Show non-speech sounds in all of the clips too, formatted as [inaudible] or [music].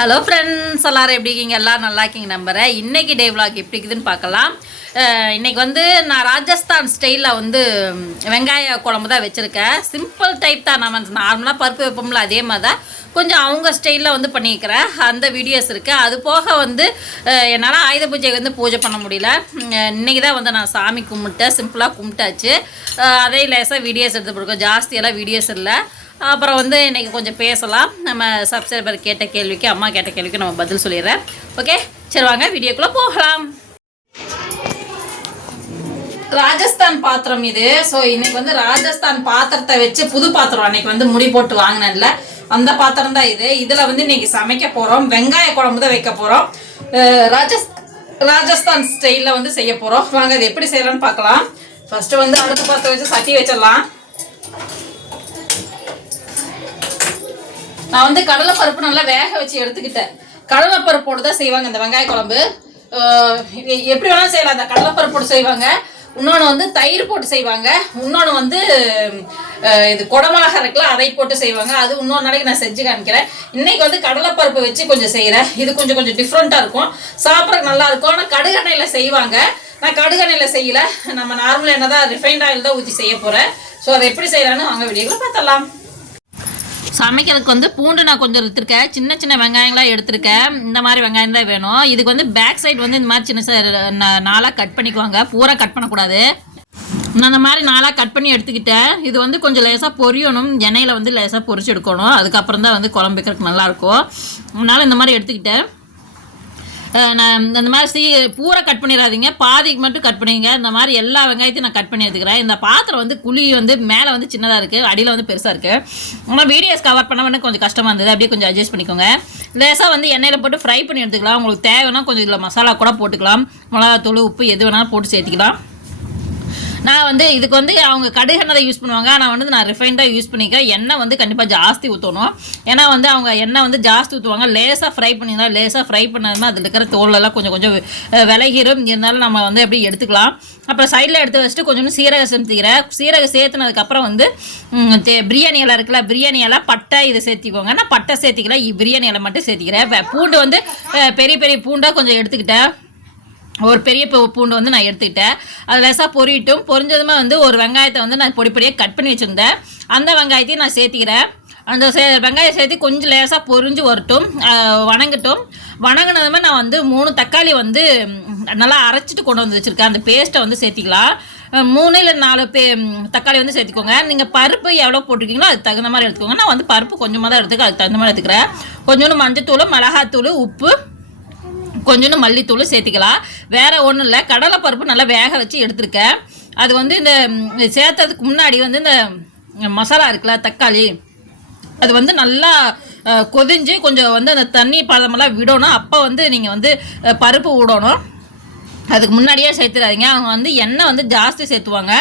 Hello friends எல்லாரும் எப்படி இருக்கீங்க? எல்லோரும் நல்லா இருக்கீங்க நம்புகிறேன் இன்னைக்கு டே விளாக் எப்படி இருக்குதுன்னு பார்க்கலாம். இன்றைக்கி இன்னைக்கு வந்து நான் ராஜஸ்தான் ஸ்டைலில் வந்து வெங்காய குழம்பு தான் வச்சுருக்கேன். சிம்பிள் டைப் தான். நம்ம நார்மலாக பருப்பு வைப்போம்ல அதே மாதிரி தான் கொஞ்சம் அவங்க ஸ்டைலில் வந்து பண்ணியிருக்கிறேன் அந்த வீடியோஸ் இருக்குது அது போக வந்து என்னால் ஆயுத பூஜைக்கு வந்து பூஜை பண்ண முடியல. இன்றைக்கி தான் வந்து நான் சாமி கும்பிட்டேன். சிம்பிளாக கும்பிட்டாச்சு. அதே லேசாக வீடியோஸ் எடுத்து கொடுக்கோம் ஜாஸ்தியெல்லாம் வீடியோஸ் இல்லை. அப்புறம் வந்து இன்னைக்கு கொஞ்சம் பேசலாம். நம்ம சப்ஸ்கிரைபர் கேட்ட கேள்விக்கு அம்மா கேட்ட கேள்விக்கு நம்ம பதில் சொல்லிடுறேன். ஓகே சரி வாங்க வீடியோக்குள்ளே போகலாம். ராஜஸ்தான் பாத்திரம் இது. ஸோ இன்னைக்கு வந்து ராஜஸ்தான் பாத்திரத்தை வச்சு புது பாத்திரம் அன்னைக்கு வந்து முடி போட்டு வாங்கினேன்ல. அந்த பாத்திரம் தான் இது. இதில் வந்து இன்னைக்கு சமைக்க போகிறோம் வெங்காய குழம்பு தான் வைக்க போகிறோம் ராஜஸ் ராஜஸ்தான் ஸ்டைலில் வந்து செய்ய போகிறோம் வாங்க இது எப்படி செய்யலாம்னு பார்க்கலாம். ஃபர்ஸ்ட் வந்து அடுப்பு பாத்திரம் வச்சு சட்டி வச்சிடலாம். நான் வந்து கடலைப்பருப்பு நல்லா வேக வச்சு எடுத்துக்கிட்டேன். கடலைப்பருப்போடு தான் செய்வாங்க இந்த வெங்காய குழம்பு. எப்படி வேணாலும் செய்யலாம். அந்த கடலைப்பருப்போடு செய்வாங்க. இன்னொன்று வந்து தயிர் போட்டு செய்வாங்க. இன்னொன்று வந்து இது குடமிளகா இருக்குல்ல அதை போட்டு செய்வாங்க. அது இன்னொரு நாளைக்கு நான் செஞ்சு காமிக்கிறேன். இன்னைக்கு வந்து கடலைப்பருப்பு வச்சு கொஞ்சம் செய்கிறேன் இது கொஞ்சம் கொஞ்சம் டிஃப்ரெண்ட்டாக இருக்கும். சாப்பிட்றதுக்கு நல்லா இருக்கும். ஆனால் கடுகெண்ணெயில் செய்வாங்க. நான் கடுகெண்ணெயில் செய்யலை. நம்ம நார்மலாக என்ன தான் ரிஃபைண்ட் ஆயில் தான் ஊற்றி செய்ய போகிறேன் ஸோ அதை எப்படி செய்யலான்னு வாங்க வீடியோவில் பார்த்தலாம் சமைக்கிறதுக்கு வந்து பூண்டு நான் கொஞ்சம் எடுத்திருக்கேன். சின்ன சின்ன வெங்காயங்களாக எடுத்திருக்கேன். இந்த மாதிரி வெங்காயம் தான் வேணும். இதுக்கு வந்து பேக் சைடு வந்து இந்த மாதிரி சின்ன சின்ன நாளாக கட் பண்ணிக்குவாங்க. பூரா கட் பண்ணக்கூடாது. நான் அந்த மாதிரி நாளாக கட் பண்ணி எடுத்துக்கிட்டேன். இது வந்து கொஞ்சம் லேசாக பொரியணும். எண்ணெயில் வந்து லேசாக பொரிச்சு எடுக்கணும். அதுக்கப்புறம் தான் வந்து குழம்பு வைக்கிறதுக்கு நல்லாயிருக்கும். அதனால் இந்த மாதிரி எடுத்துக்கிட்டேன். நான் இந்த மாதிரி சீ பூரா கட் பண்ணிடாதீங்க பாதிக்கு மட்டும் கட் பண்ணிங்க. இந்த மாதிரி எல்லா வெங்காயத்தையும் நான் கட் பண்ணி எடுத்துக்கிறேன். இந்த பாத்திரம் வந்து குழி வந்து மேலே வந்து சின்னதாக இருக்குது அடியில் வந்து பெருசாக இருக்குது ஆனால் வீடியோஸ் கவர் பண்ண வந்து கொஞ்சம் கஷ்டமாக இருந்தது. அப்படியே கொஞ்சம் அட்ஜஸ்ட் பண்ணிக்கோங்க. லேசாக வந்து எண்ணெயில் போட்டு ஃப்ரை பண்ணி எடுத்துக்கலாம். உங்களுக்கு தேவைன்னா கொஞ்சம் இதில் மசாலா கூட போட்டுக்கலாம். மிளகாத்தூள் உப்பு எது வேணாலும் போட்டு சேர்த்துக்கலாம். நான் வந்து இதுக்கு வந்து அவங்க கடுகெண்ணெய் யூஸ் பண்ணுவாங்க. ஆனால் வந்து நான் ரிஃபைண்டாக யூஸ் பண்ணிக்கிறேன். எண்ணெய் வந்து கண்டிப்பாக ஜாஸ்தி ஊற்றணும் ஏன்னா வந்து அவங்க எண்ணெய் வந்து ஜாஸ்தி ஊற்றுவாங்க லேசாக ஃப்ரை பண்ணியிருந்தா லேசாக ஃப்ரை பண்ணாமல் அதில் இருக்கிற தோலெல்லாம் கொஞ்சம் கொஞ்சம் விலகிரும். இருந்தாலும் நம்ம வந்து அப்படியே எடுத்துக்கலாம். அப்புறம் சைடில் எடுத்து வச்சுட்டு கொஞ்சம் சீரகம் சேர்த்துக்கிறேன். சீரக சேர்த்துனதுக்கப்புறம் வந்து பிரியாணி இலை இருக்குல்ல பிரியாணி இலை பட்டை இதை சேர்த்திக்கோங்க. நான் பட்டை சேர்த்திக்கல பிரியாணி இலை மட்டும் சேர்த்திக்கிறேன். பூண்டு வந்து பெரிய பெரிய பூண்டாக கொஞ்சம் எடுத்துக்கிட்டேன். ஒரு பெரிய பூ- பூண்டு வந்து நான் எடுத்துக்கிட்டேன். அது லேசாக பொரியட்டும் பொரிஞ்சதுமே வந்து ஒரு வெங்காயத்தை வந்து நான் பொடி பொடியாக கட் பண்ணி வச்சுருந்தேன். அந்த வெங்காயத்தையும் நான் சேர்த்திக்கிறேன். அந்த சே வெங்காயம் சேர்த்து கொஞ்சம் லேசாக பொரிஞ்சு வரட்டும். வணங்கட்டும். வணங்கினதுமே நான் வந்து மூணு தக்காளி வந்து நல்லா அரைச்சிட்டு கொண்டு வந்து வச்சுருக்கேன். அந்த பேஸ்ட்டை வந்து சேர்த்திக்கலாம். மூணு இல்லை நாலு பே தக்காளி வந்து சேர்த்துக்கோங்க. நீங்கள் பருப்பு எவ்வளோ போட்டிருக்கீங்களோ அதுக்கு தகுந்த மாதிரி எடுத்துக்கோங்க. நான் வந்து பருப்பு கொஞ்சமாக தான் எடுத்துக்க அதுக்கு தகுந்த மாதிரி எடுத்துக்கிறேன். கொஞ்சோண்டு மஞ்சத்தூள் மிளகாத்தூள் உப்பு கொஞ்சோண்டு மல்லித்தூள் சேர்த்திக்கலாம். வேறு ஒன்றும் இல்லை. கடலைப்பருப்பு நல்லா வேக வச்சு எடுத்திருக்கேன் அது வந்து இந்த சேர்த்ததுக்கு முன்னாடி வந்து இந்த மசாலா இருக்குல்ல தக்காளி அது வந்து நல்லா கொதிஞ்சு கொஞ்சம் வந்து அந்த தண்ணி பதமெல்லாம் விடணும். அப்போ வந்து நீங்கள் வந்து பருப்பு விடணும் அதுக்கு முன்னாடியே சேர்த்துறாதீங்க. அவங்க வந்து எண்ணெய் வந்து ஜாஸ்தி சேர்த்துவாங்க.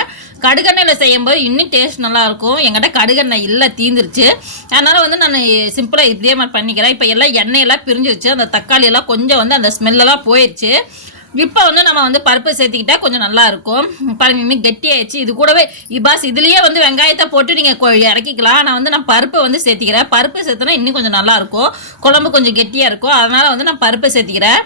கடுகெண்ணெயில் செய்யும்போது இன்னும் டேஸ்ட் நல்லாயிருக்கும். என்கிட்ட கடுகெண்ணெய் இல்லை தீந்துருச்சு. அதனால் வந்து நான் சிம்பிளாக இதே மாதிரி பண்ணிக்கிறேன். இப்போ எல்லாம் எண்ணெயெல்லாம் பிரிஞ்சிருச்சு அந்த தக்காளியெல்லாம் கொஞ்சம் வந்து அந்த ஸ்மெல்லெல்லாம் போயிடுச்சு இப்போ வந்து நம்ம வந்து பருப்பு சேர்த்துக்கிட்டா கொஞ்சம் நல்லாயிருக்கும். பாருங்க இன்னும் கெட்டியாயிடுச்சு. இது கூடவே இபாஸ் இதுலேயே வந்து வெங்காயத்தை போட்டு நீங்கள் இறக்கிக்கலாம். நான் வந்து நான் பருப்பு வந்து சேர்த்திக்கிறேன். பருப்பு சேர்த்துனா இன்னும் கொஞ்சம் நல்லாயிருக்கும். குழம்பு கொஞ்சம் கெட்டியாக இருக்கும். அதனால் வந்து நான் பருப்பு சேர்த்திக்கிறேன்.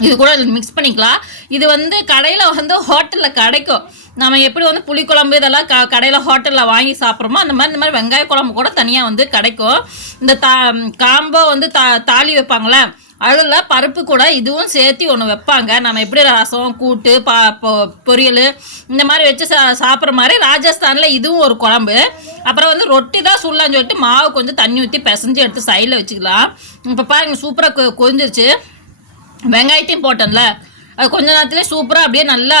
இது கூட மிக்ஸ் பண்ணிக்கலாம். இது வந்து கடையில் வந்து ஹோட்டலில் கிடைக்கும். நம்ம எப்படி வந்து புளிக்குழம்பு இதெல்லாம் க கடையில் ஹோட்டலில் வாங்கி சாப்பிட்றோமோ அந்த மாதிரி இந்த மாதிரி வெங்காய குழம்பு கூட தனியாக வந்து கிடைக்கும். இந்த தா காம்போ வந்து தா தாலி வைப்பாங்களே அதில் பருப்பு கூட இதுவும் சேர்த்து ஒன்று வைப்பாங்க. நம்ம எப்படி ரசம் கூட்டு பா பொ- பொரியல் இந்த மாதிரி வச்சு சா சாப்பிட்ற மாதிரி ராஜஸ்தானில் இதுவும் ஒரு குழம்பு. அப்புறம் வந்து ரொட்டி தான் சுடலான்னு சொல்லிட்டு மாவு கொஞ்சம் தண்ணி ஊற்றி பிசைஞ்சு எடுத்து சைடில் வச்சுக்கலாம். இப்போ பாருங்க சூப்பராக கொ கொஞ்சிருச்சு வெங்காயத்தையும் போட்டேன்ல. அது கொஞ்ச நேரத்துலேயே சூப்பராக அப்படியே நல்லா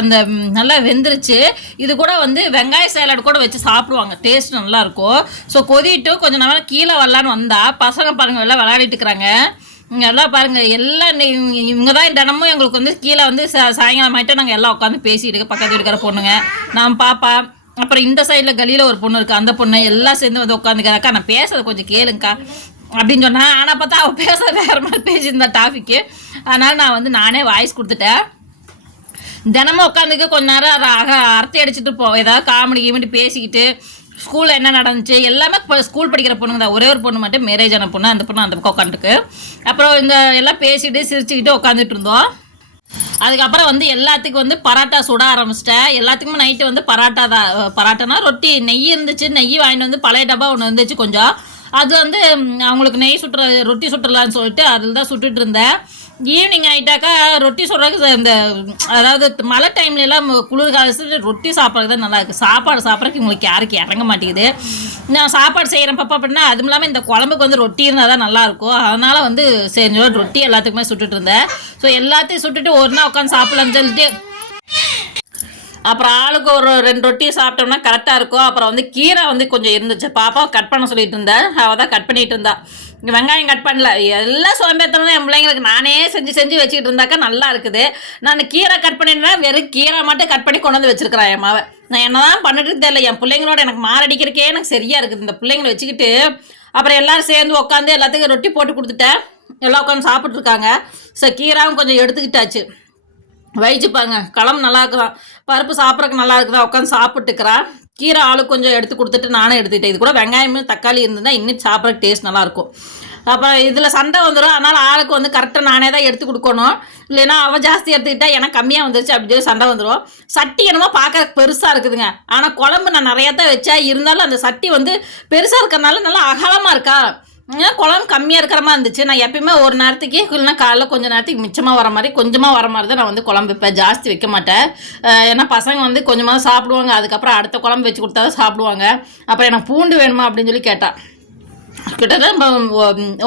அந்த நல்லா வெந்துருச்சு. இது கூட வந்து வெங்காய சேலட் கூட வச்சு சாப்பிடுவாங்க. டேஸ்ட் நல்லாயிருக்கும் ஸோ கொதிட்டு கொஞ்சம் நேரம் கீழே வரலான்னு வந்தால் பசங்க பாருங்கள் எல்லாம் விளையாடிட்டு இருக்கிறாங்க. இங்கே எல்லாம் பாருங்கள் எல்லாம் இவங்க இவங்க தான் தினமும் எங்களுக்கு வந்து கீழே வந்து சாயங்காலம் ஆகிட்டு நாங்கள் எல்லாம் உட்காந்து பேசிட்டு இருக்க பக்கத்து வீட்டுக்கார பொண்ணுங்க நான் பாப்பா அப்புறம் இந்த சைடில் கலியில் ஒரு பொண்ணு இருக்குது அந்த பொண்ணு எல்லாம் சேர்ந்து வந்து உட்காந்துக்கிறக்கா நான் பேசுறது கொஞ்சம் கேளுங்கக்கா. அப்படின்னு சொன்னா ஆனால் பார்த்தா அவள் பேச வேற மாதிரி பேசியிருந்தா டாபிக்கு அதனால் நான் வந்து நானே வாய்ஸ் கொடுத்துட்டேன். தினமும் உட்காந்துக்க கொஞ்ச நேரம் அக- அரட்டை அடிச்சுட்டு போ ஏதாவது காமெடி கீமெடி பேசிக்கிட்டு ஸ்கூலில் என்ன நடந்துச்சு எல்லாமே இப்போ ஸ்கூல் படிக்கிற பொண்ணுங்க தான். ஒரே ஒரு பொண்ணு மட்டும் மேரேஜ் ஆன பொண்ணு அந்த பொண்ணு அந்த பக்கம் உட்காந்துருக்கு அப்புறம் இந்த எல்லாம் பேசிட்டு சிரிச்சுக்கிட்டு உட்காந்துட்டு இருந்தோம். அதுக்கப்புறம் வந்து எல்லாத்துக்கும் வந்து பராட்டா சுட ஆரம்பிச்சிட்டேன். எல்லாத்துக்குமே நைட்டு வந்து பராட்டா தான் அஹ் பராட்டானா ரொட்டி நெய் இருந்துச்சு. நெய் வாங்கிட்டு வந்து பழைய டப்பா ஒன்று இருந்துச்சு கொஞ்சம். அது வந்து அவங்களுக்கு நெய் சுட்டுற ரொட்டி சுட்டுறலான்னு சொல்லிட்டு அதில் தான் சுட்டுட்டு இருந்தேன். ஈவினிங் ஆகிட்டாக்கா ரொட்டி சுடுறதுக்கு இந்த அதாவது மழை டைம்ல எல்லாம் குளிர் காலத்தில் ரொட்டி சாப்பிட்றது தான் நல்லா இருக்குது சாப்பாடு சாப்பிட்றதுக்கு உங்களுக்கு யாருக்கு இறங்க மாட்டேங்குது. நான் சாப்பாடு செய்கிறேன் பப்பா அப்படின்னா அதுவும் இல்லாமல் இந்த குழம்புக்கு வந்து ரொட்டி இருந்தால் தான் நல்லாயிருக்கும் அதனால் வந்து சரி ரொட்டி எல்லாத்துக்குமே சுட்டுட்டு இருந்தேன். ஸோ எல்லாத்தையும் சுட்டுட்டு ஒரு நாள் உட்காந்து சாப்பிடலாம்னு சொல்லிட்டு அப்புறம் ஆளுக்கு ஒரு ரெண்டு ரொட்டி சாப்பிட்டோம்னா கரெக்டாக இருக்கும் அப்புறம் வந்து கீரை வந்து கொஞ்சம் இருந்துச்சு. பாப்பா கட் பண்ண சொல்லிட்டு இருந்தேன் அவள் தான் கட் பண்ணிட்டு இருந்தா. வெங்காயம் கட் பண்ணல. எல்லாம் சோம்பேத்தனம் தான் என் பிள்ளைங்களுக்கு நானே செஞ்சு செஞ்சு வச்சுக்கிட்டு இருந்தாக்கா நல்லா இருக்குது. நான் கீரை கட் பண்ணிடுறேன் வெறும் கீரை மட்டும் கட் பண்ணி கொண்டு வந்து வச்சிருக்கிறேன் என் மாவை. நான் என்னதான் பண்ணிட்டு தெரியல. என் பிள்ளைங்களோட எனக்கு மாரடிக்கிறக்கே எனக்கு சரியா இருக்குது. இந்த பிள்ளைங்களை வச்சுக்கிட்டு அப்புறம் எல்லாரும் சேர்ந்து உட்காந்து எல்லாத்துக்கும் ரொட்டி போட்டு கொடுத்துட்டேன். எல்லாம் உட்காந்து சாப்பிட்ருக்காங்க ஸோ கீராவும் கொஞ்சம் எடுத்துக்கிட்டாச்சு. வயிச்சுப்பாங்க களம் நல்லா இருக்குதான் பருப்பு சாப்பிட்றதுக்கு நல்லா இருக்குதா? உட்காந்து சாப்பிட்டுக்கிறா. கீரை ஆளுக்கு கொஞ்சம் எடுத்து கொடுத்துட்டு நானும் எடுத்துக்கிட்டேன். இது கூட வெங்காயமும் தக்காளி இருந்ததுன்னா இன்னும் சாப்பிட்றதுக்கு டேஸ்ட் நல்லாயிருக்கும் அப்புறம் இதில் சண்டை வந்துடும் அதனால் ஆளுக்கு வந்து கரெக்டாக நானே தான் எடுத்து கொடுக்கணும். இல்லைன்னா அவள் ஜாஸ்தி எடுத்துக்கிட்டா எனக்கு கம்மியாக வந்துருச்சு அப்படி சொல்லி சண்டை வந்துடும் சட்டி என்னமோ பார்க்க பெருசாக இருக்குதுங்க. ஆனால் குழம்பு நான் நிறையா தான் வச்சா இருந்தாலும் அந்த சட்டி வந்து பெருசாக இருக்கிறனால நல்லா அகலமாக இருக்கா? குழம்பு கம்மியாக இருக்கிற மாதிரி இருந்துச்சு? நான் எப்பயுமே ஒரு நேரத்துக்கு இல்லைன்னா காலைல கொஞ்சம் நேரத்துக்கு மிச்சமாக வர மாதிரி கொஞ்சமாக வர மாதிரி தான் நான் வந்து குழம்பு வைப்பேன். ஜாஸ்தி வைக்க மாட்டேன். ஏன்னா பசங்க வந்து கொஞ்சமாக சாப்பிடுவாங்க. அதுக்கப்புறம் அடுத்த குழம்பு வச்சு கொடுத்தா தான் சாப்பிடுவாங்க. அப்புறம் எனக்கு பூண்டு வேணுமா அப்படின்னு சொல்லி கேட்டால் கிட்டத்தட்ட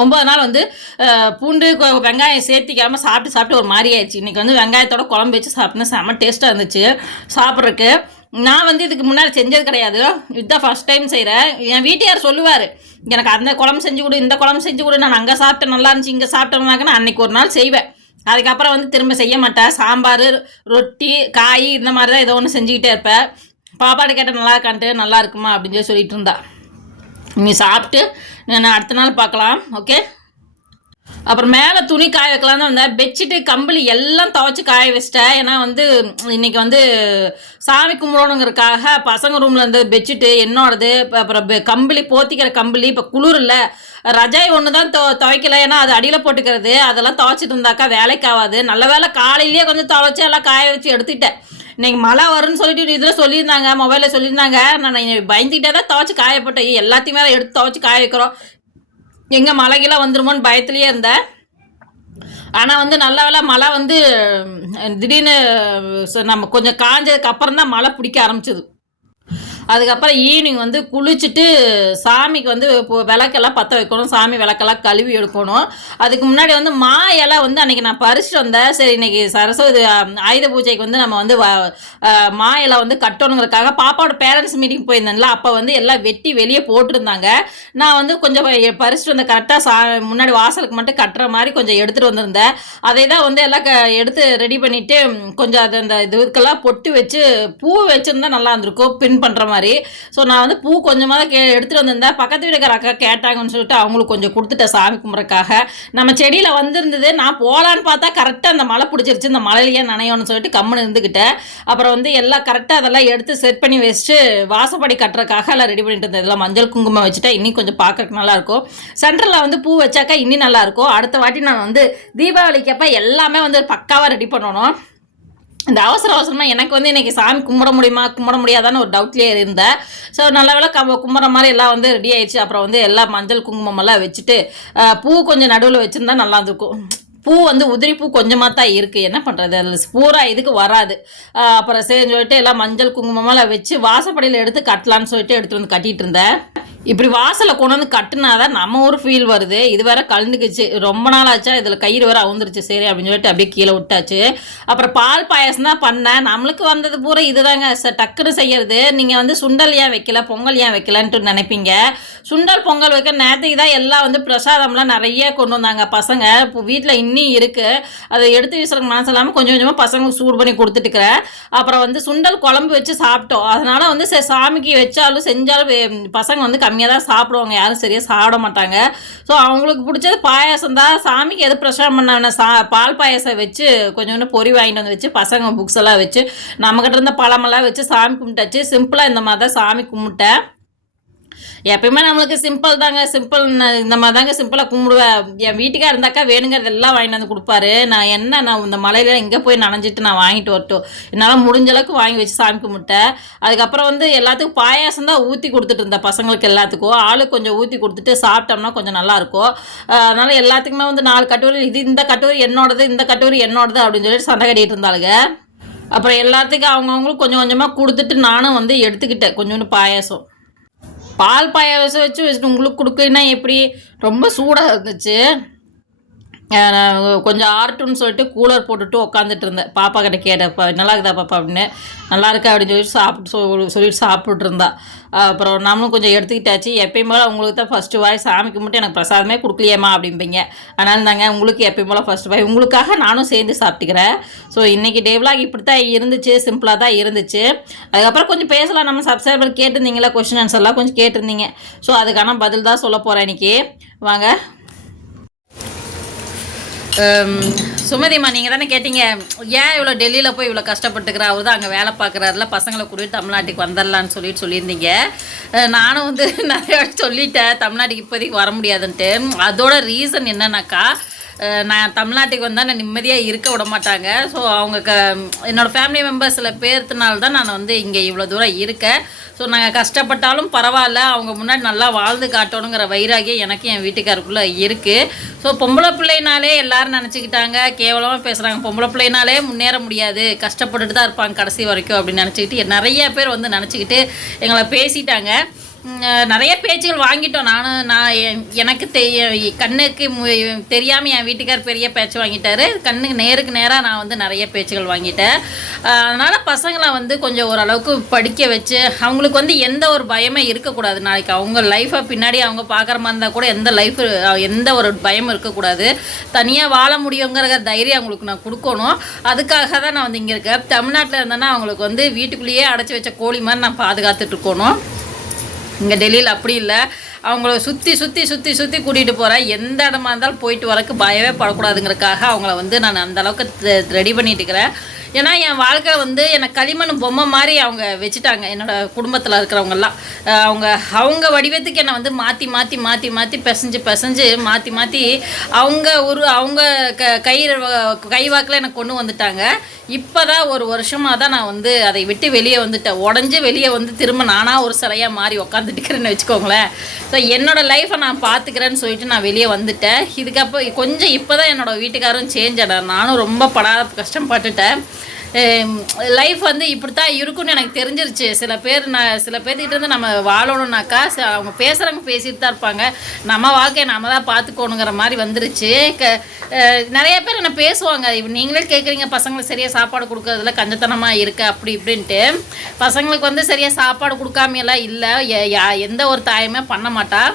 ஒம்பது நாள் வந்து பூண்டு வெங்காயம் சேர்த்திக்காமல் சாப்பிட்டு சாப்பிட்டு ஒரு மாதிரி ஆயிடுச்சு. இன்னைக்கு வந்து வெங்காயத்தோட குழம்பு வச்சு சாப்பிட்னா செம்ம டேஸ்ட்டாக இருந்துச்சு. சாப்பிட்றதுக்கு நான் வந்து இதுக்கு முன்னாடி செஞ்சது கிடையாது. இதுதான் ஃபர்ஸ்ட் டைம் செய்கிறேன் என் வீட்டுக்கார் சொல்லுவார் எனக்கு அந்த குழம்பு செஞ்சு கொடு இந்த குழம்பு செஞ்சு கொடு நான் அங்கே சாப்பிட்டேன் நல்லா இருந்துச்சு இங்கே சாப்பிட்டோம்னாக்க நான் அன்னைக்கு ஒரு நாள் செய்வேன். அதுக்கப்புறம் வந்து திரும்ப செய்ய மாட்டேன். சாம்பார் ரொட்டி காய் இந்த மாதிரி தான் ஏதோ ஒன்று செஞ்சுக்கிட்டே இருப்பேன். பாப்பாடு கேட்டால் நல்லா இருக்கான்ட்டு நல்லா இருக்குமா? அப்படின்னு சொல்லி சொல்லிட்டு இருந்தா. நீ சாப்பிட்டு நான் அடுத்த நாள் பார்க்கலாம். ஓகே அப்புறம் மேலே துணி காய வைக்கலாம் தான் வந்தேன். பெட்ஷீட்டு கம்பளி எல்லாம் துவைச்சி காய வச்சிட்டேன். ஏன்னா வந்து இன்னைக்கு வந்து சாமி கும்பிடணுங்கிறதுக்காக பசங்க ரூமில் இருந்து பெட்ஷீட்டு என்னோடது இப்போ அப்புறம் பெ- கம்பளி போத்திக்கிற கம்பளி இப்போ குளிர் இல்லை. ரஜாய் ஒன்று தான் தொ துவைக்கல. ஏன்னா அது அடியில் போட்டுக்கிறது. அதெல்லாம் துவைச்சிட்டு இருந்தாக்கா வேலைக்கு ஆகாது. நல்ல வேலை காலையிலேயே கொஞ்சம் துவைச்சி எல்லாம் காய வச்சு எடுத்துட்டேன் இன்னைக்கு மழை வரும்னு சொல்லிட்டு இதில் சொல்லியிருந்தாங்க மொபைலில் சொல்லியிருந்தாங்க. நான் பயந்துக்கிட்டே தான் துவைச்சி காய போட்டேன் எல்லாத்தையுமே எடுத்து துவைச்சி காய வைக்கிறோம். எங்கே மழைக்கெல்லாம் வந்துருமோன்னு பயத்துலேயே இருந்தேன் ஆனால் வந்து நல்ல வேலை மழை வந்து திடீர்னு ச- நம்ம கொஞ்சம் காஞ்சதுக்கு அப்புறம் தான் மழை பிடிக்க ஆரம்பிச்சது. அதுக்கப்புறம் ஈவினிங் வந்து குளிச்சுட்டு சாமிக்கு வந்து இப்போ விளக்கெல்லாம் பற்ற வைக்கணும் சாமி விளக்கெல்லாம் கழுவி எடுக்கணும். அதுக்கு முன்னாடி வந்து மா இலை வந்து அன்னைக்கு நான் பறிச்சுட்டு வந்தேன். சரி இன்னைக்கு சரஸ்வதி ஆயுத பூஜைக்கு வந்து நம்ம வந்து வ- மா இலை வந்து கட்டணுங்கிறதுக்காக பாப்பாவோட பேரண்ட்ஸ் மீட்டிங் போயிருந்தேன்ல. அப்போ வந்து எல்லாம் வெட்டி வெளியே போட்டிருந்தாங்க. நான் வந்து கொஞ்சம் பறிச்சுட்டு வந்த கரெக்டாக சா முன்னாடி வாசலுக்கு மட்டும் கட்டுற மாதிரி கொஞ்சம் எடுத்துகிட்டு வந்திருந்தேன். அதை தான் வந்து எல்லாம் க எடுத்து ரெடி பண்ணிவிட்டு கொஞ்சம் அது அந்த இதுக்கெல்லாம் பொட்டு வச்சு பூ வச்சுருந்தா நல்லா இருந்திருக்கும். பின் பண்ணுற மாதிரி. மாதிரி. ஸோ நான் வந்து பூ கொஞ்சமாக தான் கே எடுத்துகிட்டு வந்திருந்தேன். பக்கத்து வீட்டுக்கார அக்கா கேட்டாங்கன்னு சொல்லிட்டு அவங்களுக்கு கொஞ்சம் கொடுத்துட்டேன் சாமி கும்பிட்றக்காக நம்ம செடியில் வந்திருந்தது நான் போகலான்னு பார்த்தா கரெக்டாக அந்த மழை பிடிச்சிருச்சு இந்த மழையிலேயே நனையோன்னு சொல்லிட்டு கம்முன்னு இருந்துக்கிட்டேன் அப்புறம் வந்து எல்லாம் கரெக்டாக அதெல்லாம் எடுத்து செட் பண்ணி வச்சுட்டு வாசப்படி கட்டுறக்காக எல்லாம் ரெடி பண்ணிட்டு இருந்தேன். இதெல்லாம் மஞ்சள் குங்குமம் வச்சுட்டா இன்னும் கொஞ்சம் பார்க்கறதுக்கு நல்லாயிருக்கும் சென்டரில் வந்து பூ வச்சாக்கா இன்னும் நல்லாயிருக்கும் அடுத்த வாட்டி நான் வந்து தீபாவளிக்கு அப்போ எல்லாமே வந்து பக்காவாக ரெடி பண்ணணும். இந்த அவசர அவசரமாக எனக்கு வந்து இன்றைக்கி சாமி கும்பிட முடியுமா? கும்பிட முடியாதான்னு ஒரு டவுட்லேயே இருந்தேன். ஸோ நல்ல வேலை கம் கும்பிட்ற மாதிரி எல்லாம் வந்து ரெடி ஆயிடுச்சு. அப்புறம் வந்து எல்லாம் மஞ்சள் குங்குமம் எல்லாம் வச்சுட்டு பூ கொஞ்சம் நடுவில் வச்சுருந்தா நல்லா இருந்திருக்கும். பூ வந்து உதிரி பூ கொஞ்சமாக தான் இருக்குது என்ன பண்ணுறது அதில் பூரா இதுக்கு வராது. அப்புறம் சரின்னு சொல்லிட்டு எல்லாம் மஞ்சள் குங்குமமெல்லாம் வச்சு வாசப்படியில் எடுத்து கட்டலான்னு சொல்லிட்டு எடுத்துகிட்டு வந்து கட்டிகிட்டு இருந்தேன். இப்படி வாசலை கொண்டு வந்து கட்டினாதான் நம்ம ஒரு ஃபீல் வருது. இது வேற கலந்துக்குச்சு ரொம்ப நாள் ஆச்சா இதில் கயிறு வேற அவுந்துருச்சு. சரி அப்படின்னு சொல்லிட்டு அப்படியே கீழே விட்டாச்சு. அப்புறம் பால் பாயசம் தான் பண்ணேன். நம்மளுக்கு வந்தது பூரா இதுதாங்க. ச டக்குன்னு செய்யறது. நீங்கள் வந்து சுண்டல் ஏன் வைக்கல? பொங்கல் ஏன் வைக்கலன்ட்டு நினைப்பீங்க. சுண்டல் பொங்கல் வைக்க நேற்றுக்கு தான் எல்லாம் வந்து பிரசாதம்லாம் நிறைய கொண்டு வந்தாங்க பசங்க. இப்போ வீட்டில் தண்ணி இருக்குது அதை எடுத்து வீசுறதுக்கு மனசு இல்லாமல் கொஞ்சம் கொஞ்சமாக பசங்களுக்கு சூடு பண்ணி கொடுத்துட்டுக்கிறேன் அப்புறம் வந்து சுண்டல் குழம்பு வச்சு சாப்பிட்டோம். அதனால வந்து சரி சாமிக்கு வச்சாலும் செஞ்சாலும் பசங்க வந்து கம்மியாக தான் சாப்பிடுவாங்க. யாரும் சரியாக சாப்பிட மாட்டாங்க. ஸோ அவங்களுக்கு பிடிச்சது பாயாசம் தான். சாமிக்கு எது பிரசாரம் பண்ண சா பால் பாயாசம் வச்சு கொஞ்சம் கொஞ்சம் பொரி வாங்கிட்டு வந்து வச்சு பசங்க புக்ஸ் எல்லாம் வச்சு நம்மக்கிட்ட இருந்த பழமெல்லாம் வச்சு சாமி கும்பிட்டாச்சு. சிம்பிளாக இந்த மாதிரி தான் சாமி கும்பிட்டேன். எப்பயுமே நம்மளுக்கு சிம்பிள் தாங்க சிம்பிள் இந்த மாதிரி தாங்க சிம்பிளாக கும்பிடுவேன் என் வீட்டுக்காக இருந்தாக்கா வேணுங்கிறது எல்லாம் வாங்கிட்டு வந்து கொடுப்பாரு. நான் என்ன நான் இந்த மலையில எங்கே போய் நனைஞ்சிட்டு நான் வாங்கிட்டு வரட்டும் என்னால் முடிஞ்ச அளவுக்கு வாங்கி வச்சு சாமி கும்பிட்டேன். அதுக்கப்புறம் வந்து எல்லாத்துக்கும் பாயாசம் தான் ஊற்றி கொடுத்துட்டு இருந்தேன் பசங்களுக்கு எல்லாத்துக்கும். ஆளுக்கு கொஞ்சம் ஊற்றி கொடுத்துட்டு சாப்பிட்டோம்னா கொஞ்சம் நல்லாயிருக்கும் அதனால் எல்லாத்துக்குமே வந்து நாலு கட்டுரை இது இந்த கட்டுரை என்னோடது இந்த கட்டுரை என்னோடது அப்படின்னு சொல்லிட்டு சண்டை கட்டிகிட்டு இருந்தாளுங்க. அப்புறம் எல்லாத்துக்கும் அவங்கவுங்களும் கொஞ்சம் கொஞ்சமாக கொடுத்துட்டு நானும் வந்து எடுத்துக்கிட்டேன். கொஞ்சோண்டு பாயாசம். பால் பாயாசம் வச்சு வச்சுட்டு உங்களுக்கு கொடுக்குன்னா எப்படி? ரொம்ப சூடாக இருந்துச்சு. கொஞ்சம் ஆர்ட்டுன்னு சொல்லிட்டு கூலர் போட்டுட்டு உட்காந்துட்டு இருந்தேன். பாப்பா கிட்ட கேட்டப்பா நல்லா இருக்குதா பாப்பா? அப்படின்னு. நல்லா இருக்கா? அப்படின்னு சொல்லிட்டு சாப்பிட்டு சொல் சொல்லிட்டு சாப்பிட்டுட்டு இருந்தா. அப்புறம் நம்மளும் கொஞ்சம் எடுத்துக்கிட்டாச்சு. எப்பயும் போல் உங்களுக்கு தான் ஃபஸ்ட்டு வாய் சாமிக்கு மட்டும் எனக்கு பிரசாதமே கொடுக்கலையேம்மா அப்படிம்பீங்க. அதனால தாங்க உங்களுக்கு எப்பயும் போல் ஃபஸ்ட்டு வாய் உங்களுக்காக நானும் சேர்ந்து சாப்பிட்டுக்கிறேன். ஸோ இன்றைக்கி டேவ்லாக் இப்படி தான் இருந்துச்சு. சிம்பிளாக தான் இருந்துச்சு. அதுக்கப்புறம் கொஞ்சம் பேசலாம். நம்ம சப்ஸ்கிரைபர் கேட்டிருந்தீங்களா கொஸ்டின் ஆன்சர்லாம் கொஞ்சம் கேட்டிருந்தீங்க. ஸோ அதுக்கான பதில் தான் சொல்ல போகிறேன் இன்றைக்கி வாங்க. சுமதிமா சுமதிம்மா நீங்கள் தானே கேட்டீங்க ஏன் இவ்வளோ டெல்லியில் போய் இவ்வளோ கஷ்டப்பட்டுக்கிறா? அவர் தான் அங்கே வேலை பார்க்குறாருல பசங்களை கூட்டிட்டு தமிழ்நாட்டுக்கு வந்துடலான்னு சொல்லிட்டு சொல்லியிருந்தீங்க. நானும் வந்து நிறையா வாட்டி சொல்லிட்டேன் தமிழ்நாட்டுக்கு இப்போதைக்கு வர முடியாதுன்ட்டு. அதோட ரீசன் என்னன்னாக்கா நான் தமிழ்நாட்டுக்கு வந்தால் நான் நிம்மதியாக இருக்க விட மாட்டாங்க. ஸோ அவங்க க என்னோடய ஃபேமிலி மெம்பர்ஸில் பேர்த்தினால தான் நான் வந்து இங்கே இவ்வளோ தூரம் இருக்கேன். ஸோ நாங்கள் கஷ்டப்பட்டாலும் பரவாயில்ல. அவங்க முன்னாடி நல்லா வாழ்ந்து காட்டணுங்கிற வைராகியம் எனக்கு என் வீட்டுக்காருக்குள்ளே இருக்குது ஸோ பொம்பளை பிள்ளைனாலே எல்லாரும் நினச்சிக்கிட்டாங்க. கேவலமாக பேசுகிறாங்க பொம்பளை பிள்ளைனாலே முன்னேற முடியாது. கஷ்டப்பட்டுட்டு தான் இருப்பாங்க கடைசி வரைக்கும் அப்படின்னு நினச்சிக்கிட்டு நிறைய பேர் வந்து நினச்சிக்கிட்டு எங்களை பேசிட்டாங்க. நிறைய பேச்சுகள் வாங்கிட்டோம். நானும் நான் என்- எனக்கு தெரிய கண்ணுக்கு தெரியாமல் என் வீட்டுக்கார் பெரிய பேச்சு வாங்கிட்டாரு. கண்ணுக்கு நேருக்கு நேராக நான் வந்து நிறைய பேச்சுகள் வாங்கிட்டேன். அதனால் பசங்களை வந்து கொஞ்சம் ஓரளவுக்கு படிக்க வச்சு அவங்களுக்கு வந்து எந்த ஒரு பயமே இருக்கக்கூடாது நாளைக்கு. அவங்க லைஃப்பை பின்னாடி அவங்க பார்க்குற மாதிரி இருந்தால் கூட எந்த லைஃப் எந்த ஒரு பயமும் இருக்கக்கூடாது. தனியாக வாழ முடியுங்கிற தைரியம் அவங்களுக்கு நான் கொடுக்கணும். அதுக்காக தான் நான் வந்து இங்கே இருக்கேன். தமிழ்நாட்டில் இருந்தேன்னா அவங்களுக்கு வந்து வீட்டுக்குள்ளேயே அடைச்சி வச்ச கோழி மாதிரி நான் பாதுகாத்துட்டு இருக்கணும். இங்கே டெல்லியில் அப்படி இல்லை. அவங்கள சுற்றி சுற்றி சுற்றி சுற்றி கூட்டிகிட்டு போகிறேன் எந்த இடமா இருந்தாலும் போயிட்டு வரக்கு பயமே படக்கூடாதுங்கிறதுக்காக அவங்கள வந்து நான் அந்தளவுக்கு ரெடி பண்ணிட்டு இருக்கிறேன் ஏன்னா என் வாழ்க்கை வந்து எனக்கு களிமண் பொம்மை மாதிரி அவங்க வச்சுட்டாங்க. என்னோடய குடும்பத்தில் இருக்கிறவங்கெல்லாம். அவங்க அவங்க வடிவத்துக்கு என்னை வந்து மாற்றி மாற்றி மாற்றி மாற்றி பிசைஞ்சு பிசைஞ்சு மாற்றி மாற்றி அவங்க ஒரு அவங்க க கை கைவாக்கில் எனக்கு கொண்டு வந்துட்டாங்க. இப்போ தான் ஒரு வருஷமாக தான் நான் வந்து அதை விட்டு வெளியே வந்துட்டேன். உடஞ்சி வெளியே வந்து திரும்ப நானாக ஒரு சிலையாக மாறி உக்காந்துட்டுக்கிறேன்னு வச்சுக்கோங்களேன். ஸோ என்னோடய லைஃப்பை நான் பார்த்துக்கிறேன்னு சொல்லிட்டு நான் வெளியே வந்துட்டேன். இதுக்கப்புறம் கொஞ்சம் இப்போ தான் என்னோட வீட்டுக்காரும் சேஞ்ச் ஆனார். நானும் ரொம்ப படாத கஷ்டப்பட்டுட்டேன். லைஃப் வந்து இப்படி தான் இருக்கும்னு எனக்கு தெரிஞ்சிருச்சு. சில பேர் நான் சில பேர்த்திட்ட இருந்து நம்ம வாழணும்னாக்கா ச- அவங்க பேசுகிறவங்க பேசிட்டு தான் இருப்பாங்க. நம்ம வாழ்க்கையை நம்ம தான் பார்த்துக்கோணுங்கிற மாதிரி வந்துருச்சு. க நிறைய பேர் என்ன பேசுவாங்க. நீங்களே கேட்குறீங்க பசங்களுக்கு சரியாக சாப்பாடு கொடுக்கறதுல கஞ்சத்தனமாக இருக்கு அப்படி இப்படின்ட்டு. பசங்களுக்கு வந்து சரியாக சாப்பாடு கொடுக்காமையெல்லாம் இல்லை. எந்த ஒரு தாயுமே பண்ண மாட்டா.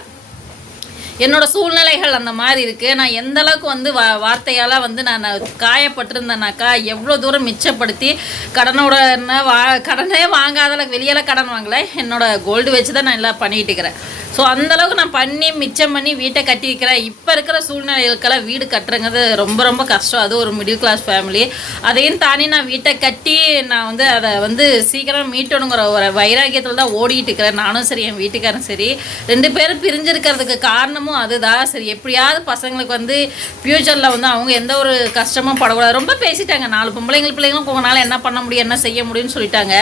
என்னோட சூழ்நிலைகள் அந்த மாதிரி இருக்குது நான் எந்த அளவுக்கு வந்து வா வார்த்தையால் வந்து நான் காயப்பட்டிருந்தேனாக்கா எவ்வளோ தூரம் மிச்சப்படுத்தி கடனோட என்ன வா கடனே வாங்காத அளவுக்கு கடன் வாங்கல. என்னோட கோல்டு வச்சு தான் நான் எல்லாம் பண்ணிட்டு இருக்கிறேன். ஸோ அந்தளவுக்கு நான் பண்ணி மிச்சம் பண்ணி வீட்டை கட்டியிருக்கிறேன் இப்போ இருக்கிற சூழ்நிலைகளுக்கெல்லாம் வீடு கட்டுறங்கிறது ரொம்ப ரொம்ப கஷ்டம். அது ஒரு மிடில் கிளாஸ் ஃபேமிலி அதையும் தாண்டி நான் வீட்டை கட்டி நான் வந்து அதை வந்து சீக்கிரம் மீட்டணுங்கிற ஒரு வைராக்கியத்தில் தான் ஓடிட்டு இருக்கிறேன். நானும் சரி என் வீட்டுக்காரன் சரி. ரெண்டு பேரும் பிரிஞ்சிருக்கிறதுக்கு காரணமும் அதுதான். சரி எப்படியாவது பசங்களுக்கு வந்து ஃப்யூச்சரில் வந்து அவங்க எந்த ஒரு கஷ்டமும் படக்கூடாது. ரொம்ப பேசிட்டாங்க. நாலு பொம்பளைங்கள் பிள்ளைங்களும் உங்களால் என்ன பண்ண முடியும் என்ன செய்ய முடியும்னு சொல்லிட்டாங்க.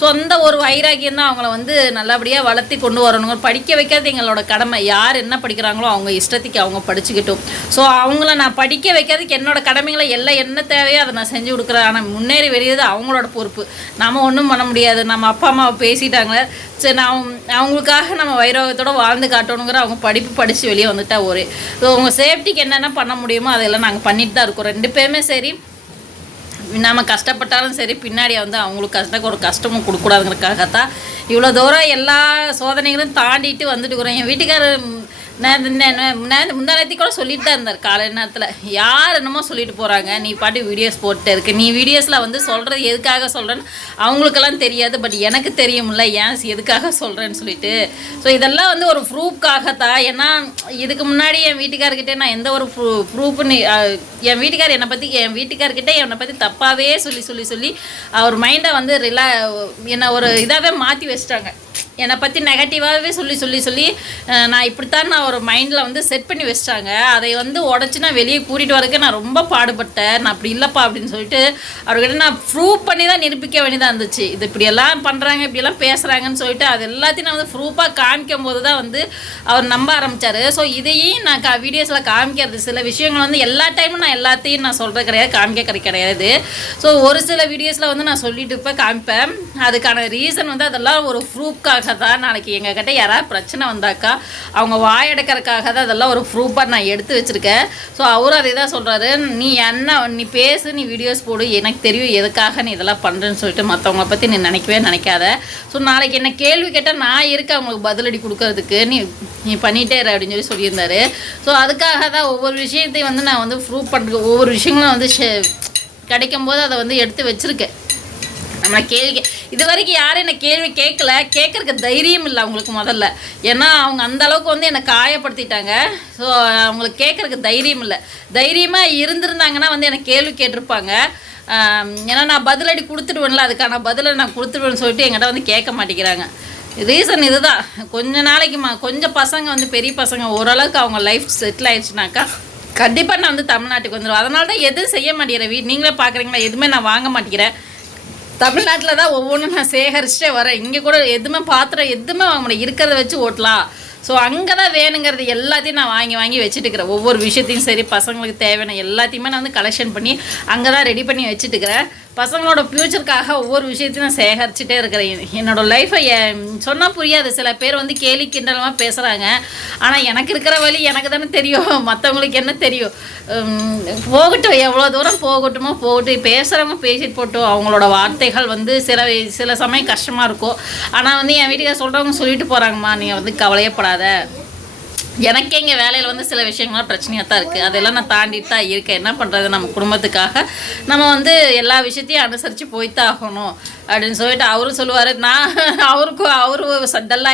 ஸோ அந்த ஒரு வைராக்கியம் தான் அவங்கள வந்து நல்லபடியாக வளர்த்தி கொண்டு வரணுங்க படிக்க வைக்கிறது எங்களோட கடமை. யார் என்ன படிக்கிறாங்களோ அவங்க இஷ்டத்துக்கு அவங்க படிச்சுக்கிட்டும். ஸோ அவங்கள நான் படிக்க வைக்கிறதுக்கு என்னோட கடமைகளை எல்லாம் என்ன தேவையோ அதை நான் செஞ்சு கொடுக்குறேன். ஆனால் முன்னேறி வெளியது அவங்களோட பொறுப்பு. நம்ம ஒன்றும் பண்ண முடியாது. நம்ம அப்பா அம்மா பேசிட்டாங்க. சரி நான் அவங்க- அவங்களுக்காக நம்ம வைரோகத்தோட வாழ்ந்து காட்டணுங்கிற அவங்க படிப்பு படித்து வெளியே வந்துட்டா ஒரு ஸோ உங்கள் சேஃப்டிக்கு என்னென்ன பண்ண முடியுமோ அதெல்லாம் நாங்கள் பண்ணிட்டு தான் இருக்கோம். ரெண்டு பேருமே சரி நாம கஷ்டப்பட்டாலும் சரி பின்னாடி வந்து அவங்களுக்கு கஷ்டம் ஒரு கஷ்டமும் கொடுக்கூடாதுங்கிறதுக்காக தான் இவ்வளோ தூரம் எல்லா சோதனைகளும் தாண்டிட்டு வந்துட்டு இருக்கிறோம். என் வீட்டுக்காரர் நான் இந்த- முந்தானத்தி கூட சொல்லிட்டு தான் இருந்தார் காலை நேரத்தில். யார் என்னமோ சொல்லிட்டு போகிறாங்க நீ பாட்டு வீடியோஸ் போட்டு இருக்கு. நீ வீடியோஸில் வந்து சொல்கிறது எதுக்காக சொல்கிறேன்னு அவங்களுக்கெல்லாம் தெரியாது. பட் எனக்கு தெரியும்ல ஏன் எதுக்காக சொல்கிறேன்னு சொல்லிட்டு. ஸோ இதெல்லாம் வந்து ஒரு ப்ரூஃப்காகத்தான் ஏன்னா இதுக்கு முன்னாடி என் வீட்டுக்காரர்கிட்ட நான் எந்த ஒரு ப்ரூ ப்ரூஃப்னு என் வீட்டுக்கார் என்னை பற்றி என் வீட்டுக்காரர்கிட்ட என்னை பற்றி தப்பாகவே சொல்லி சொல்லி சொல்லி அவர் மைண்டை வந்து ரிலா என்னை ஒரு இதாகவே மாற்றி வச்சிட்டாங்க. என்னை பற்றி நெகட்டிவாகவே சொல்லி சொல்லி சொல்லி நான் இப்படித்தான் நான் ஒரு மைண்டில் வந்து செட் பண்ணி வச்சிட்டாங்க. அதை வந்து உடச்சி நான் வெளியே கூட்டிகிட்டு வரதுக்கு நான் ரொம்ப பாடுபட்டேன். நான் அப்படி இல்லைப்பா அப்படின்னு சொல்லிட்டு அவர்கிட்ட நான் ப்ரூவ் பண்ணி தான் நிரூபிக்க வேண்டியதாக இருந்துச்சு. இது இப்படியெல்லாம் பண்ணுறாங்க இப்படியெல்லாம் பேசுகிறாங்கன்னு சொல்லிட்டு அது எல்லாத்தையும் நான் வந்து ப்ரூஃபாக காமிக்கும் போது தான் வந்து அவர் நம்ப ஆரம்பித்தார் ஸோ இதையும் நான் கா வீடியோஸில் காமிக்கிறது. சில விஷயங்கள் வந்து எல்லா டைமும் நான் எல்லாத்தையும் நான் சொல்கிறது கிடையாது காமிக்க கிடையாது. ஸோ ஒரு சில வீடியோஸில் வந்து நான் சொல்லிட்டு இப்போ காமிப்பேன். அதுக்கான ரீசன் வந்து அதெல்லாம் ஒரு ப்ரூஃப் ப்ரூஃப்காக தான் நாளைக்கு எங்ககிட்ட யாராவது பிரச்சனை வந்தாக்கா அவங்க வாயெடுக்கிறதுக்காக தான் அதெல்லாம் ஒரு ப்ரூஃபாக நான் எடுத்து வச்சுருக்கேன். ஸோ அவரும் அதே தான் சொல்கிறாரு நீ என்ன நீ பேசு நீ வீடியோஸ் போடு. எனக்கு தெரியும் எதுக்காக நீ இதெல்லாம் பண்ணுறேன்னு சொல்லிட்டு மற்றவங்கள பற்றி நீ நினைக்கவே நினைக்காத. ஸோ நாளைக்கு என்ன கேள்வி கேட்டால் நான் இருக்கேன் அவங்களுக்கு பதிலடி கொடுக்கறதுக்கு. நீ நீ பண்ணிட்டே இரு அப்படின்னு சொல்லி சொல்லியிருந்தாரு. ஸோ அதுக்காக தான் ஒவ்வொரு விஷயத்தையும் வந்து நான் வந்து ப்ரூவ் பண்ணுறதுக்கு ஒவ்வொரு விஷயங்களும் வந்து கிடைக்கும் போது அதை வந்து எடுத்து வச்சுருக்கேன். நம்ம கேள்வி கே- இது வரைக்கும் யாரும் என்ன கேள்வி கேட்கல. கேட்குறக்கு தைரியம் இல்லை அவங்களுக்கு முதல்ல. ஏன்னா அவங்க அந்த அளவுக்கு வந்து என்னை காயப்படுத்திட்டாங்க. ஸோ அவங்களுக்கு கேட்குறக்கு தைரியம் இல்லை. தைரியமாக இருந்திருந்தாங்கன்னா வந்து எனக்கு கேள்வி கேட்டிருப்பாங்க. ஏன்னா நான் பதிலடி கொடுத்துடுவேன்ல அதுக்கான பதிலை நான் கொடுத்துடுவேன்னு சொல்லிட்டு எங்கிட்ட வந்து கேட்க மாட்டேங்கிறாங்க. ரீசன் இதுதான். கொஞ்ச நாளைக்குமா கொஞ்சம் பசங்க வந்து பெரிய பசங்க ஓரளவுக்கு அவங்க லைஃப் செட்டில் ஆயிடுச்சுனாக்கா கண்டிப்பாக நான் வந்து தமிழ்நாட்டுக்கு வந்துடுவேன் அதனால தான் எதுவும் செய்ய மாட்டேங்கிறேன் வீ நீங்களே பார்க்குறீங்களா எதுவுமே நான் வாங்க மாட்டேங்கிறேன். தமிழ்நாட்டில் தான் ஒவ்வொன்றும் நான் சேகரிச்சிட்டே வரேன். இங்கே கூட எதுவுமே பாத்திரம் எதுவுமே வாங்க முடியும் இருக்கிறத வச்சு ஓட்டலாம். ஸோ அங்கே தான் வேணுங்கிறது எல்லாத்தையும் நான் வாங்கி வாங்கி வச்சுட்டுக்கிறேன். ஒவ்வொரு விஷயத்தையும் சரி பசங்களுக்கு தேவையான எல்லாத்தையுமே நான் வந்து கலெக்ஷன் பண்ணி அங்கே தான் ரெடி பண்ணி வச்சுட்டுக்கிறேன். பசங்களோட ஃப்யூச்சருக்காக ஒவ்வொரு விஷயத்தையும் நான் சேகரிச்சுட்டே இருக்கிறேன். என்னோட லைஃப்பை சொன்னால் புரியாது. சில பேர் வந்து கேலி கிண்டலமாக பேசுகிறாங்க ஆனால் எனக்கு இருக்கிற வழி எனக்கு தானே தெரியும். [laughs] மற்றவங்களுக்கு என்ன தெரியும்? போகட்டும். எவ்வளோ தூரம் போகட்டுமோ போகட்டும் பேசுகிறவங்க பேசிட்டு போட்டோம் அவங்களோட வார்த்தைகள் வந்து சில சில சமயம் கஷ்டமாக இருக்கும். ஆனால் வந்து என் வீட்டுக்கார சொல்கிறவங்க சொல்லிட்டு போகிறாங்கம்மா நீங்கள் வந்து கவலையப்படாத எனக்கே இங்கே வேலையில் வந்து சில விஷயங்கள்லாம் பிரச்சனையாக தான் இருக்குது அதெல்லாம் நான் தாண்டிட்டு தான் இருக்கேன். என்ன பண்ணுறது நம்ம குடும்பத்துக்காக? நம்ம வந்து எல்லா விஷயத்தையும் அனுசரித்து போய்த்தான் ஆகணும். அப்படின்னு சொல்லிட்டு அவரும் சொல்லுவார். நான் அவருக்கு அவர் டல்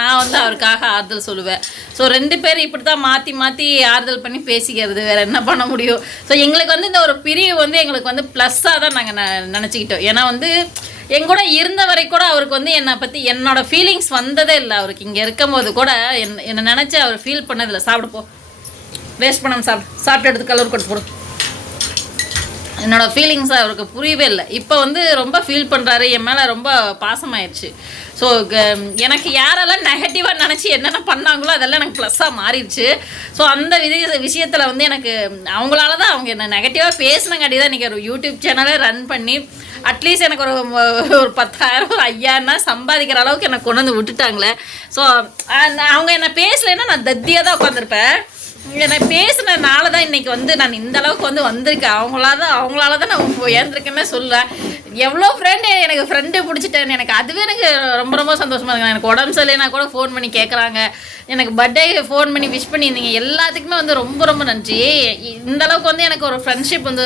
நான் வந்து அவருக்காக ஆறுதல் சொல்லுவேன். ஸோ ரெண்டு பேரும் இப்படி தான் மாற்றி மாற்றி ஆறுதல் பண்ணி பேசிக்கிறது. வேறு என்ன பண்ண முடியும்? ஸோ எங்களுக்கு வந்து இந்த ஒரு பிரிவு வந்து எங்களுக்கு வந்து ப்ளஸ்ஸாக தான் நாங்கள் நினச்சிக்கிட்டோம். ஏன்னா வந்து என் கூட இருந்த வரை கூட அவருக்கு வந்து என்னை பற்றி என்னோட ஃபீலிங்ஸ் வந்ததே இல்லை. அவருக்கு இங்கே இருக்கும்போது கூட என் என்னை நினச்சி அவர் ஃபீல் பண்ணதில்லை. சாப்பிடுப்போ வேஸ்ட் பண்ணாமல் சாப்பிட்டு சாப்பிட்டு எடுத்து கலர் கொடுத்து போடும் என்னோடய ஃபீலிங்ஸ் அவருக்கு புரியவே இல்லை. இப்போ வந்து ரொம்ப ஃபீல் பண்ணுறாரு என் மேலே ரொம்ப பாசமாயிடுச்சு ஸோ um, எனக்கு யாரெல்லாம் நெகட்டிவாக நினச்சி என்னென்ன பண்ணாங்களோ அதெல்லாம் எனக்கு ப்ளஸ்ஸாக மாறிடுச்சு. ஸோ அந்த விதி விஷயத்தில் வந்து எனக்கு அவங்களால தான் அவங்க என்ன நெகட்டிவாக பேசினங்காட்டி தான் இன்றைக்கி ஒரு யூடியூப் சேனலே ரன் பண்ணி அட்லீஸ்ட் எனக்கு ஒரு ஒரு பத்தாயிரம் ஒரு ஐயாயிரம்னா சம்பாதிக்கிற அளவுக்கு எனக்கு கொண்டு வந்து விட்டுட்டாங்களே. ஸோ அவங்க என்ன பேசலைன்னா நான் தத்தியாக தான் உட்காந்துருப்பேன் நான் பேசுனதுனால தான் இன்னைக்கு வந்து நான் இந்த அளவுக்கு வந்து வந்திருக்கேன். அவங்களால தான் அவங்களால தான் நான் ஏந்திருக்கேன்னு சொல்லுவேன் எவ்வளோ ஃப்ரெண்டு எனக்கு ஃப்ரெண்டு பிடிச்சிட்டேன் எனக்கு அதுவே எனக்கு ரொம்ப ரொம்ப சந்தோஷமா இருக்கேன் எனக்கு உடம்பு சரியில்லைனா கூட ஃபோன் பண்ணி கேட்குறாங்க எனக்கு பர்த்டே ஃபோன் பண்ணி விஷ் பண்ணியிருந்தீங்க. எல்லாத்துக்குமே வந்து ரொம்ப ரொம்ப நன்றி. இந்த அளவுக்கு வந்து எனக்கு ஒரு ஃப்ரெண்ட்ஷிப் வந்து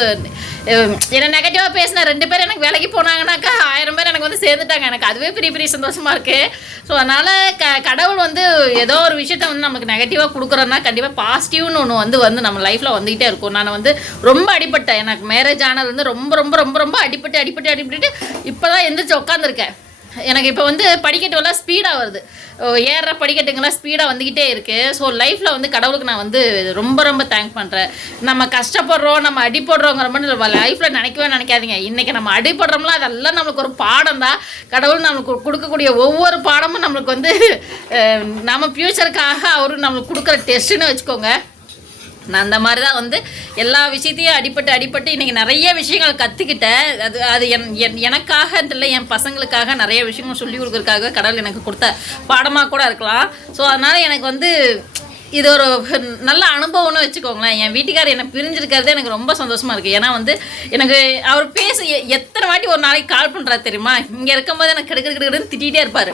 என்னை என்ன நெகட்டிவாக பேசின ரெண்டு பேர் எனக்கு வேலைக்கு போனாங்கன்னாக்கா ஆயிரம் பேர் எனக்கு வந்து சேர்ந்துட்டாங்க. எனக்கு அதுவே பெரிய பெரிய சந்தோஷமாக இருக்குது ஸோ அதனால் க கடவுள் வந்து ஏதோ ஒரு விஷயத்த வந்து நமக்கு நெகட்டிவாக கொடுக்குறோன்னா கண்டிப்பாக பாசிட்டிவ்னு ஒன்று வந்து வந்து நம்ம லைஃப்பில் வந்துகிட்டே இருக்கும். நான் வந்து ரொம்ப அடிபட்டேன். எனக்கு மேரேஜ் ஆனது வந்து ரொம்ப ரொம்ப ரொம்ப ரொம்ப அடிபட்டு அடிபட்டு அடிபட்டு இப்போ தான் எந்திரிச்சு உட்காந்துருக்கேன் எனக்கு இப்போ வந்து படிக்கட்டுலாம் ஸ்பீடாக வருது. ஏற படிக்கட்டுங்கெல்லாம் ஸ்பீடாக வந்துக்கிட்டே இருக்குது ஸோ லைஃப்பில் வந்து கடவுளுக்கு நான் வந்து ரொம்ப ரொம்ப தேங்க் பண்ணுறேன் நம்ம கஷ்டப்படுறோம் நம்ம அடிப்படுறோங்கிற மாதிரி நம்ம லைஃப்பில் நினைக்கவே நினைக்காதீங்க. இன்றைக்கி நம்ம அடிப்படுறோம்ல அதெல்லாம் நம்மளுக்கு ஒரு பாடம் தான். கடவுள் நம்மளுக்கு கொடுக்கக்கூடிய ஒவ்வொரு பாடமும் நம்மளுக்கு வந்து நம்ம ஃப்யூச்சருக்காக அவரு நம்மளுக்கு கொடுக்குற டெஸ்ட்டுன்னு வச்சுக்கோங்க. நான் அந்த மாதிரி தான் வந்து எல்லா விஷயத்தையும் அடிப்பட்டு அடிப்பட்டு இன்றைக்கி நிறைய விஷயங்கள் கற்றுக்கிட்டேன் அது அது என் என் எனக்காக இல்லை என் பசங்களுக்காக நிறைய விஷயங்கள் சொல்லி கொடுக்குறதுக்காக கடவுள் எனக்கு கொடுத்த பாடமாக கூட இருக்கலாம். ஸோ அதனால் எனக்கு வந்து இது ஒரு நல்ல அனுபவம்னு வச்சுக்கோங்களேன். என் வீட்டுக்காரர் என்னை பிரிஞ்சிருக்கிறது எனக்கு ரொம்ப சந்தோஷமாக இருக்குது ஏன்னா வந்து எனக்கு அவர் பேச எ- எத்தனை வாட்டி ஒரு நாளைக்கு கால் பண்ணுறாரு தெரியுமா? இங்கே இருக்கும்போது எனக்கு கிடக்கு கிடக்குன்னு திட்டிகிட்டே இருப்பார்.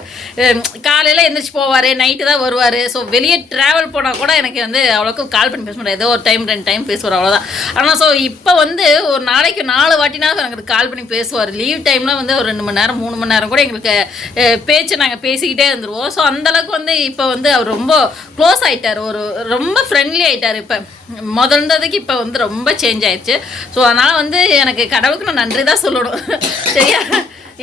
காலையில் எந்திரிச்சு போவார் நைட்டு தான் வருவார். ஸோ வெளியே ட்ராவல் போனால் கூட எனக்கு வந்து அவ்வளோக்கு கால் பண்ணி பேச முடியாது. ஏதோ ஒரு டைம் ரெண்டு டைம் பேசுவார் அவ்வளோதான் ஆனால் ஸோ இப்போ வந்து ஒரு நாளைக்கு நாலு வாட்டினாவது எனக்கு கால் பண்ணி பேசுவார். லீவ் டைமில் வந்து ஒரு ரெண்டு மணி நேரம் மூணு மணி நேரம் கூட எங்களுக்கு பேச்சு நாங்கள் பேசிக்கிட்டே இருந்துருவோம். ஸோ அந்தளவுக்கு வந்து இப்போ வந்து அவர் ரொம்ப க்ளோஸ் ஆகிட்டார் ஒரு ரொம்ப ஃப்ரெண்ட்லி ஆகிட்டார் இப்போ. முதல்ந்ததுக்கு இப்போ வந்து ரொம்ப சேஞ்ச் ஆயிடுச்சு. ஸோ அதனால் வந்து எனக்கு கடவுளுக்கு நான் நன்றி தான் சொல்லணும். [laughs] சரியா?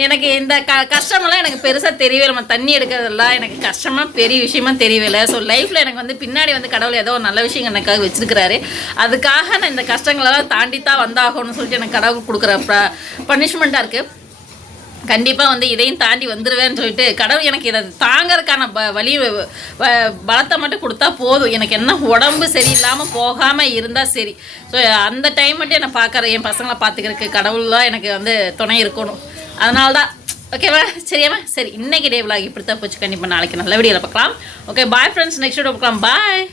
எனக்கு இந்த க கஷ்டமெல்லாம் எனக்கு பெருசாக தெரியவே நம்ம தண்ணி எடுக்கிறதெல்லாம் எனக்கு கஷ்டமாக பெரிய விஷயமா தெரியவே இல்லை. ஸோ லைஃப்பில் எனக்கு வந்து பின்னாடி வந்து கடவுள் ஏதோ நல்ல விஷயம் எனக்காக வச்சுருக்கிறாரு. அதுக்காக நான் இந்த கஷ்டங்களெல்லாம் தாண்டி தான் வந்தாகணும்னு சொல்லிட்டு எனக்கு கடவுள் கொடுக்குற ப பனிஷ்மெண்ட்டாக இருக்குது கண்டிப்பாக வந்து இதையும் தாண்டி வந்துடுவேன்னு சொல்லிட்டு கடவுள் எனக்கு இதை தாங்கிறதுக்கான ப வழி வ- பலத்தை மட்டும் கொடுத்தா போதும். எனக்கு என்ன உடம்பு சரியில்லாமல் போகாமல் இருந்தால் சரி. ஸோ அந்த டைம் மட்டும் என்னை பார்க்குற என் பசங்களை பார்த்துக்கிறதுக்கு கடவுள்லாம் எனக்கு வந்து துணை இருக்கணும். அதனால தான் ஓகேவா சரியாமா சரி இன்னைக்கு டே விலாக் இப்படி தான் போச்சு. கண்டிப்பாக நாளைக்கு நல்ல வீடியோவில் பார்க்கலாம். Okay bye friends next video பார்க்கலாம். பாய்